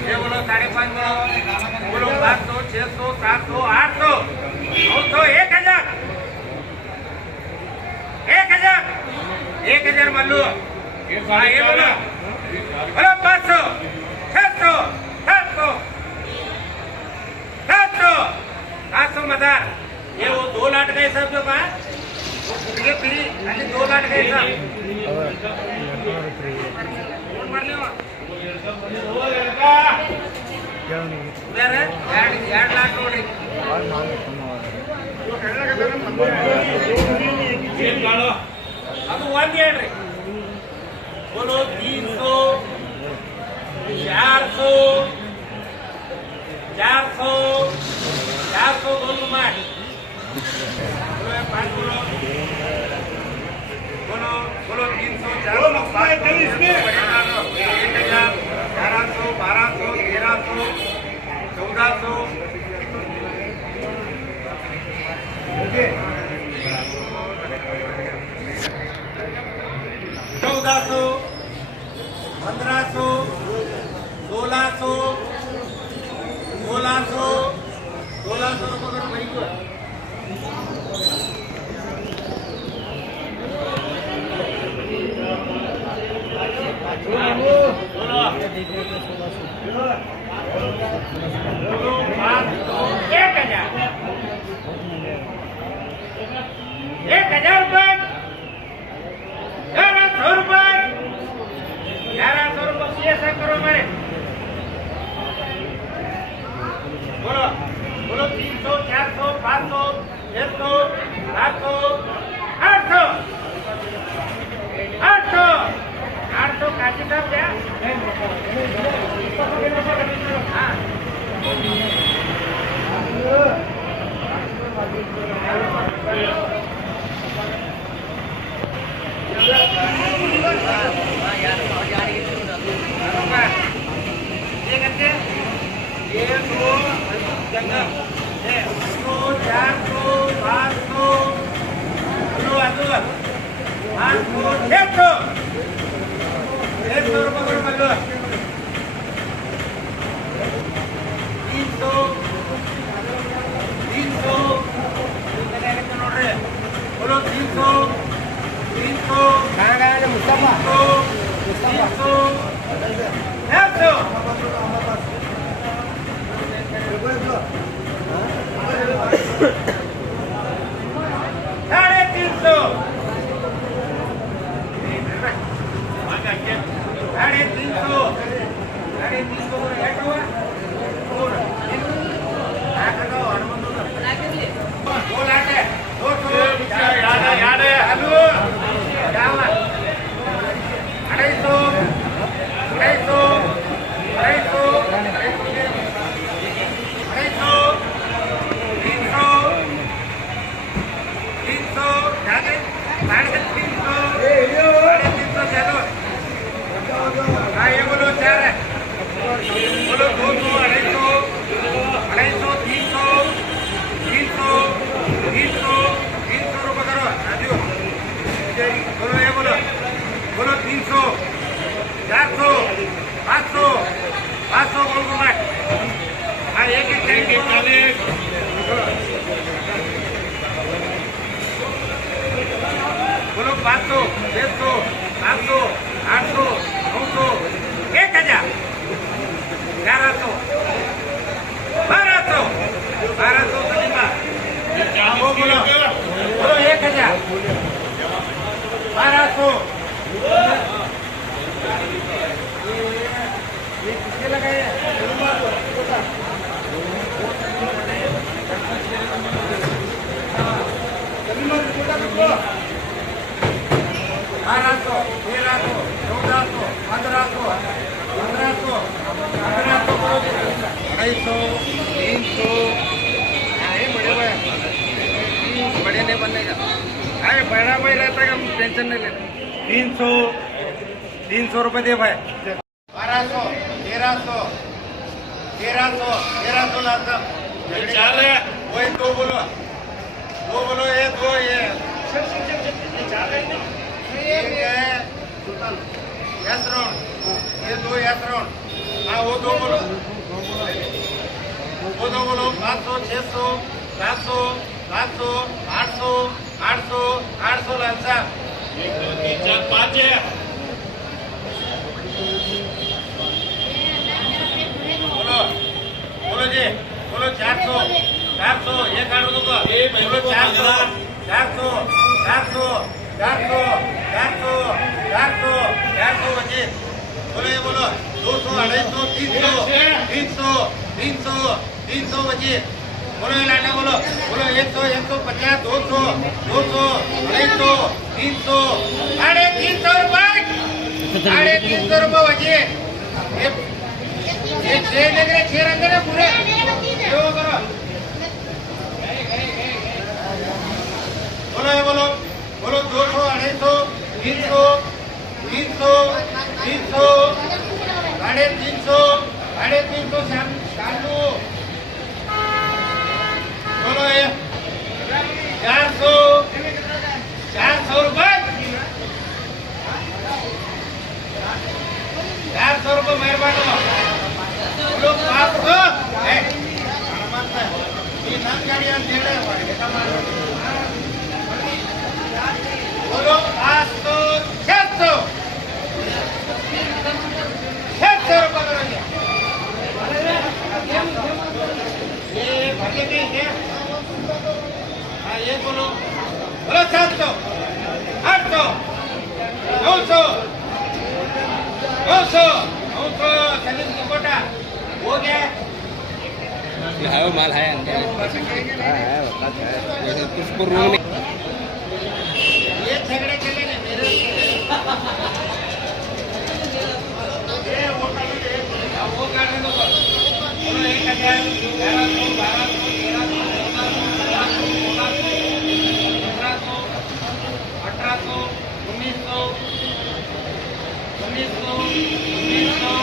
ये बोलो 550 बोलो 500 600 700 800 900 1000 मल्लू ये बोलो बोलो 500 600 700 700 800 मदार ये वो 2 लाख का हिसाब जो कहा ये फ्री 2 लाख का हिसाब मरने अब वन ಹೇಳ್ರಿ बोलो 300 400 400 400 बोलो मैं बोलो बोलो 300 400 इसमें 1000 1100 1200 1300 1400 1400 1500 1600 1600 रुपये भाई को करो मेरे बोलो बोलो 300 400 500 600 700 800 800 800 काची साहब क्या हाँ ये तो जंगल है 400 500 600 रुपये करो मल्लो 300 ನೋಡ್ರಿ बोलो 300 मुस्तफा 300 बोलो 300 400 500 500 बोलो मैं हाँ एक बोलो 500 600 700 800 900 1000 1100 1200 बोलो 1000 1200 ये किसके लगाए हैं 1200, 1300, 1400, 1500, 1500, 1500 करो जी। 250, 300। हाँ, ये बड़े भाई बड़े नहीं बनने का। अरे बड़ा भाई रहता है, हम टेंशन नहीं लेते। 300, 300 रुपए दे भाई। 1200, 1300, 1300, 1300 लाता। चार है, वही दो बोलो, ये दो ये। एक है यशरोन, ये दो यशरोन। हाँ वो दो बोलो, 500, 600, 700, 700, 800, 800, 800 लालसा। 1, 2, 3, 4, 5 है। बोलो जी, बोलो 400, 400, ये काटो दूंगा। बोलो 400, 400, 400, 400, 400, 400, 400 बचे। बोलो ये बोलो 200, 250, 300, 300, 300, 300 बचे। बोलो ये लाटा बोलो, बोलो 100, 150, 200, 200, 250, 300, 350 रुपए, 350 रुपए बचे। ये 6 रंग है पूरे, ये वो करो। बोलो ये बोलो, बोलो 200, 250, 300, 300, 300, 350, 350 शालू। बोलो ये 400, 400 रुपए, 400 रुपए मेहरबानी। बोलो 500, बोलो 500, 600, 600 रुपए करो जी। ये भरले के हैं। हाँ ये बोलो, बोलो 700, 800, 900, 900, 900 सलीम की कोटा हो गया। है वो माल है अंदर है जैसे उसको रूम ये झगड़े चले ना मेरे। ये वो काटने दो। बोलो 1000, 1100, 1200, 1300, 1400, 1500, 1800, 1900, 1900,